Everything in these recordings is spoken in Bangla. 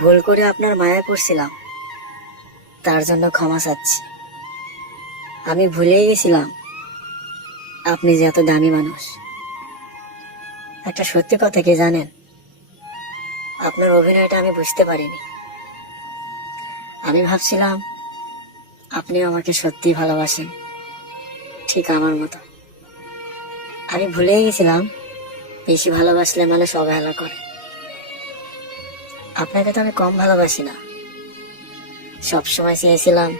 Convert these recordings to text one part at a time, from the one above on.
ভুল করে আপনার মায়ায় পড়ছিলাম, তার জন্য ক্ষমা চাচ্ছি। আমি ভুলেই গেছিলাম আপনি যে এত দামি মানুষ। একটা সত্যি কথা কি জানেন, আপনার অভিনয়টা আমি বুঝতে পারিনি। আমি ভাবছিলাম আপনিও আমাকে সত্যি ভালোবাসেন, ঠিক আমার মতো। আমি ভুলেই গেছিলাম বেশি ভালোবাসলে মানুষ অবহেলা করে। আপনাকে তো আমি কম ভালোবাসি না, সবসময় চেয়েছিলাম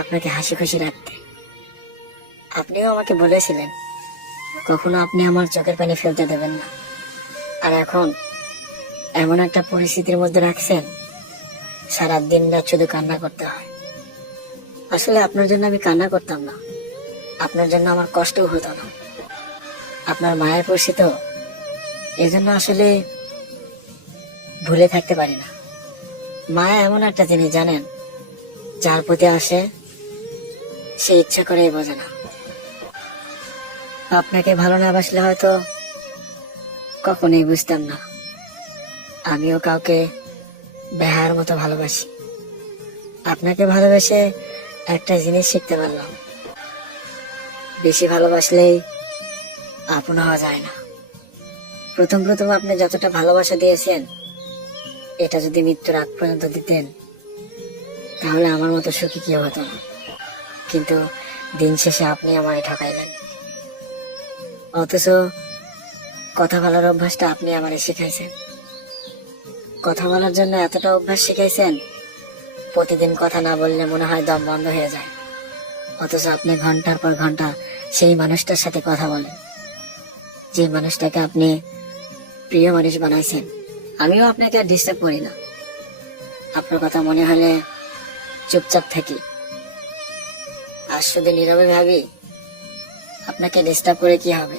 আপনাকে হাসি খুশি রাখতে। আপনিও আমাকে বলেছিলেন কখনো আপনি আমার চোখের পানি ফেলতে দেবেন না। আর এখন এমন একটা পরিস্থিতির মধ্যে রাখছেন, সারা দিন রাত শুধু কান্না করতে হয়। আসলে আপনার জন্য আমি কান্না করতাম না, আপনার জন্য আমার কষ্টও হতো না। আপনার মায়ের পড়ছি তো, এজন্য আসলে ভুলে থাকতে পারি না। মায়া এমন একটা জিনিস জানেন, যার প্রতি আসে সে ইচ্ছা করেই বোঝে না। আপনাকে ভালো না বাসলে হয়তো কখনোই বুঝতাম না আমিও কাউকে বেহার মতো ভালোবাসি। আপনাকে ভালোবেসে একটা জিনিস শিখতে পারলাম, বেশি ভালোবাসলেই আপন হওয়া যায় না। প্রথম প্রথম আপনি যতটা ভালোবাসা দিয়েছেন, এটা যদি মৃত্যুর আগ পর্যন্ত দিতেন তাহলে আমার মতো সুখী কেউ হতো না। কিন্তু দিন শেষে আপনি আমায় ঠকাইলেন। অথচ কথা বলার অভ্যাসটা আপনি আমারে শিখাইছেন। কথা বলার জন্য এতটা অভ্যাস শিখাইছেন, প্রতিদিন কথা না বললে মনে হয় দম বন্ধ হয়ে যায়। অথচ আপনি ঘন্টার পর ঘন্টা সেই মানুষটার সাথে কথা বলেন, যে মানুষটাকে আপনি প্রিয় মানুষ বানাইছেন। আমিও আপনাকে আর ডিস্টার্ব করি না, আপনার কথা মনে হলে চুপচাপ থাকি। আর শুধু নীরবে ভাবি আপনাকে ডিস্টার্ব করে কি হবে,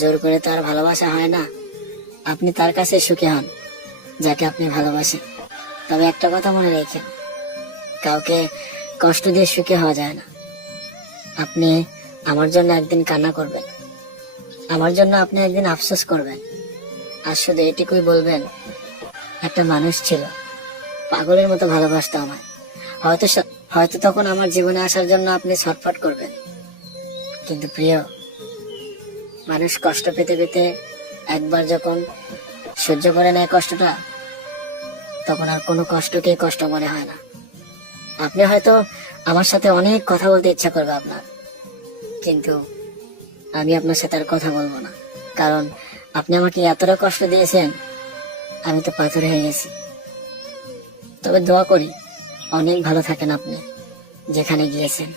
জোর করে তো আর ভালোবাসা হয় না। আপনি তার কাছে সুখী হন যাকে আপনি ভালোবাসেন। তবে একটা কথা মনে রেখেন, কাউকে কষ্ট দিয়ে সুখী হওয়া যায় না। আপনি আমার জন্য একদিন কান্না করবেন, আমার জন্য আপনি একদিন আফসোস করবেন, আর শুধু এটুকুই বলবেন, একটা মানুষ ছিল পাগলের মতো ভালোবাসতো আমায়। হয়তো হয়তো তখন আমার জীবনে আসার জন্য আপনি ছটফট করবেন। কিন্তু প্রিয় মানুষ কষ্ট পেতে পেতে একবার যখন সহ্য করে নেয় কষ্টটা, তখন আর কোনো কষ্টকেই কষ্ট মনে হয় না। আপনি হয়তো আমার সাথে অনেক কথা বলতে ইচ্ছা করবে আপনার, কিন্তু আমি আপনার সাথে আর কথা বলবো না। কারণ আপনি আমাকে এতটা কষ্ট দিয়েছেন, আমি তো পাথর হয়ে গেছি। তবে দোয়া করি অনেক ভালো থাকেন আপনি যেখানে গিয়েছেন।